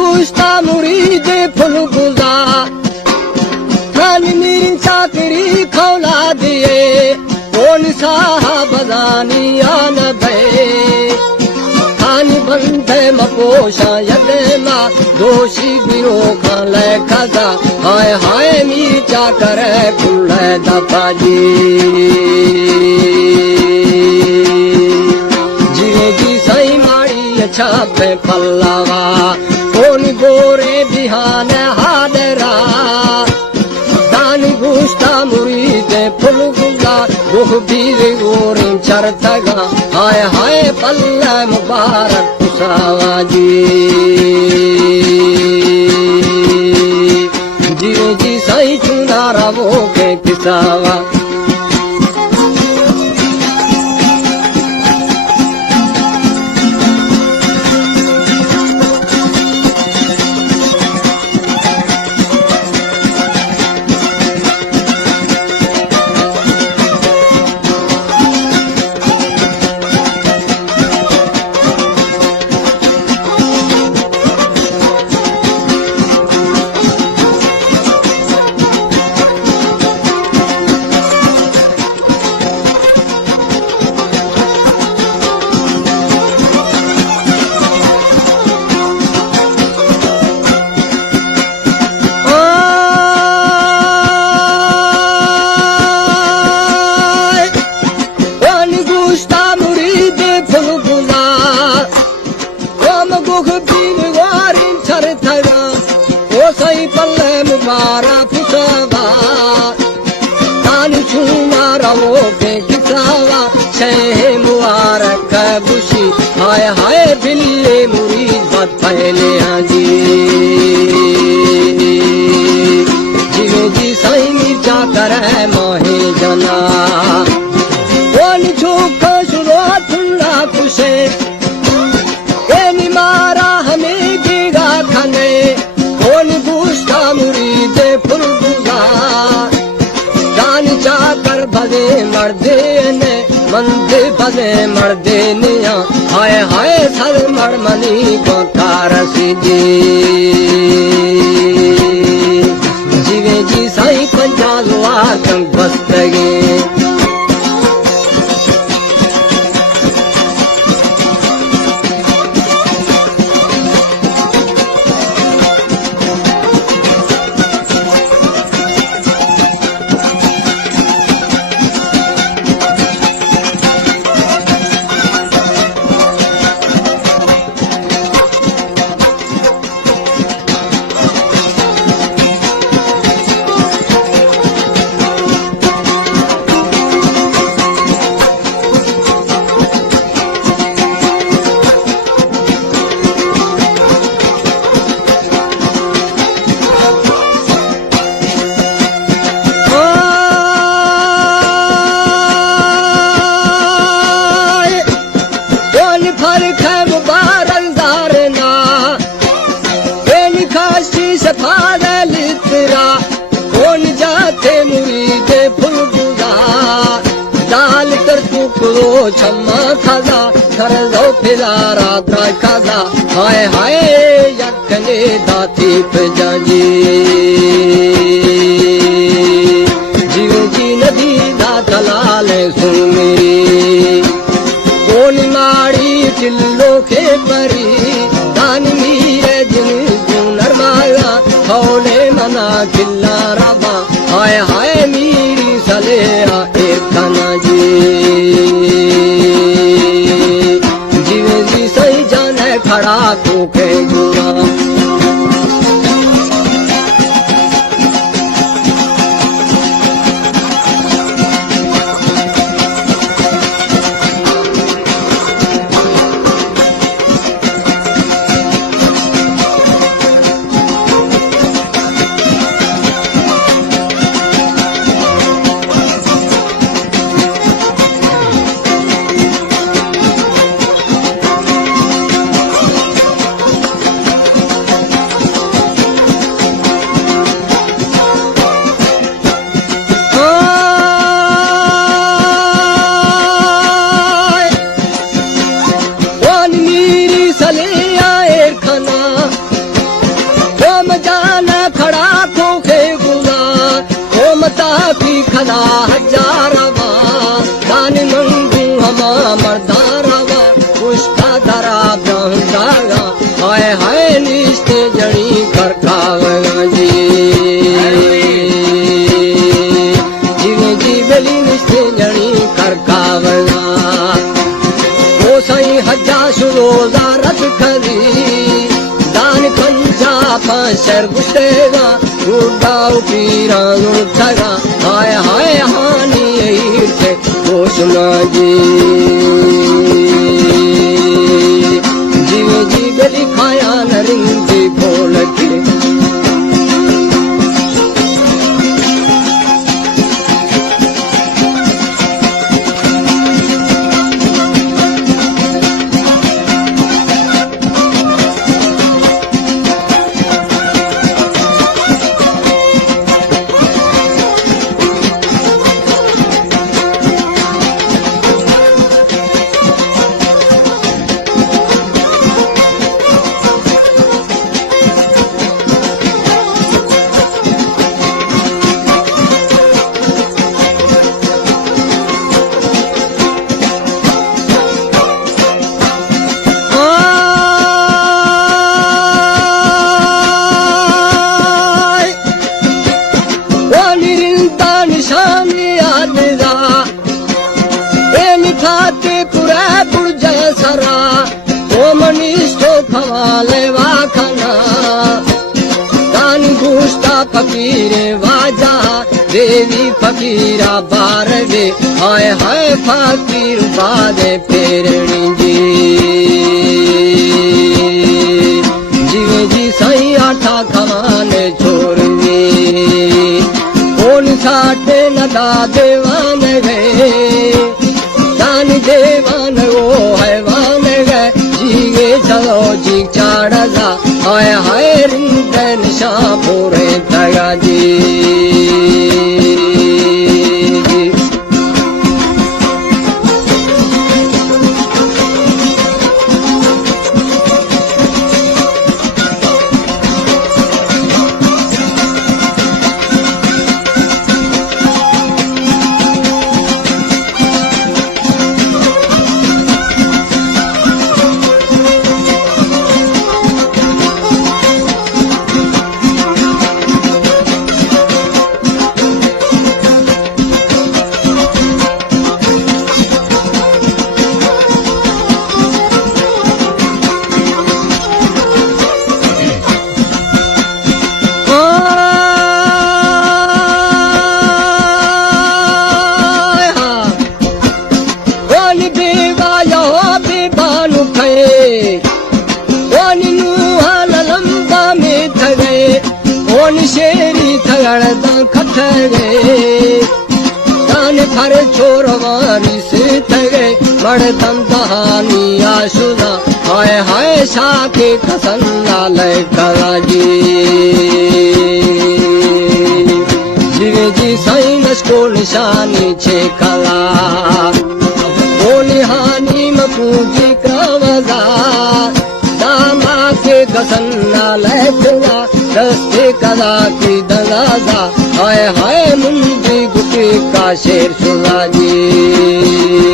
गुस्ता मुरीद फुल गुजा थान मेरी चाकरी खौला दिए कौन साहब जानी आन भे थान बंदे मपोशा यदे मा दोषी गिरो खाले खजा हाय हाय मीर चाकर खुल दफा जी जी सही माड़ी अच्छा पे पल्लावा कौन गोरे बिहान हादरा दान गुस्ता मुरीद फुल गुजा रुख बीर गोरे चरतगा हाय हाय पल्ला मुबारक कुसावा जी जी सही चुना रवो के किसावा मुबारक बुशी हाय हाय बिल्ले मुरीद बद पहले हाजी जिवे जी साई मीर्जा करे मोहे जना कौन झूठो शुरो थुल्ला खुशे एनी मारा हमें गिगा खने कौन गुस्ता मुरीद फुल गुजा जान चाकर भले मर्दे ने मंदे भले मर्दे निया हाय हाय सर मरमनी को कारसी जी जीवे जी साई पंचालुआ कंग बस्तगे कौन जाते मुरीद फुल गुजा दाल कर टुकड़ो छम्मा खाजा कर दो फिलारा द्राय खाजा हाय हाय यखने दाती पजाजी जीव जी नदी दा दलाल सुन मेरी कौन माड़ी चिल्लो के परी दान मीरे जिन नरमाया हौले मना खिल्ला रवा हाय हाय मीरी सलेरा एक खाना जी जीवे जी सही जाने खड़ा तो के गुरा खदा हजारवा दान मंगू हमा मर्दारवा पुष्पा धरा ब्रह्मदागा हाय हाय निष्ठे जड़ी कर खावगा जी जीवे जीवली निष्ठे जड़ी कर खावगा ओ सही हजा सुरोजा रथ खरी दान पंचा पाशर गुस्तेगा उड़ाऊ पीरा उठगा हाय हाय हानि ईर्षे वो सुना जी जीवे जीवे लिखाया नरिंदी बोल के फकीरे वाजा देवी फकीरा बारवे हाय हाय फकीर बादे फेरणी जी जीवे जी सही आठा खमाने छोड़वे कौन साटे नदा देवान गए दान देवान वो हैवान गए जीवे चलो जी चाड़ा हाय हाय रिंदन शापोरे तगा जी शेरी थगड़दा खट गए दान फर छोरवारी से थगे मर्दम दहानी आशुदा हाय हाय साके कसन्ना लय कला जी जीवे जी साइनस को निशानी छे कला ओ निहानी मपूजी कावजा दामा के कसन्ना लय कला दस्ते कला की दलाजा, हाय हाय मुंडी गुटी का शेर सुना जी।